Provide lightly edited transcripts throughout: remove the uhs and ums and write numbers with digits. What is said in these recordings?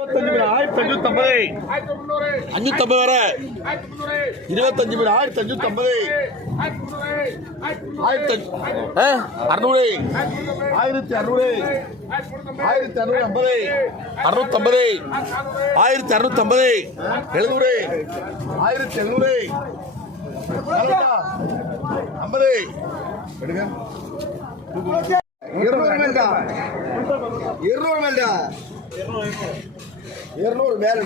1550 550 വരെ 25 1550 600 1650 650 1650 700 1700 50 എടുക്കാം 200 വേണ്ട 200 മേലെ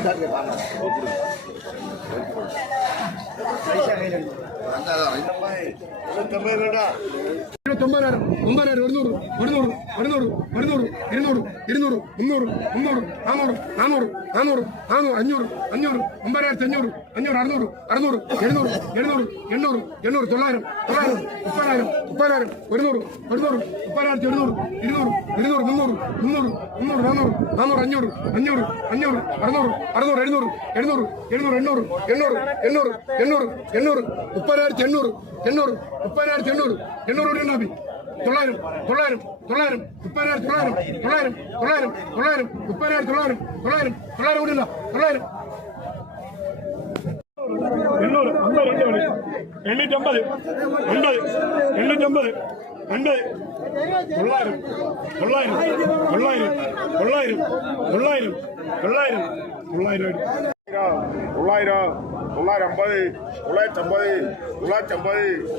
തൊമ്പതിനായിരം 900 100 100 100 100 200 200 300 300 400 400 400 500 500 9500 500 600 600 700 700 800 900 900 3000 100 100 300 200 200 300 300 400 500 500 600 600 700 700 800 800 800 800 30800 800 30800 800 ഉണ്ടാവും 900 900 900 30900 900 900 900 30900 900 900 കൂടില്ല 900 850 900 900 950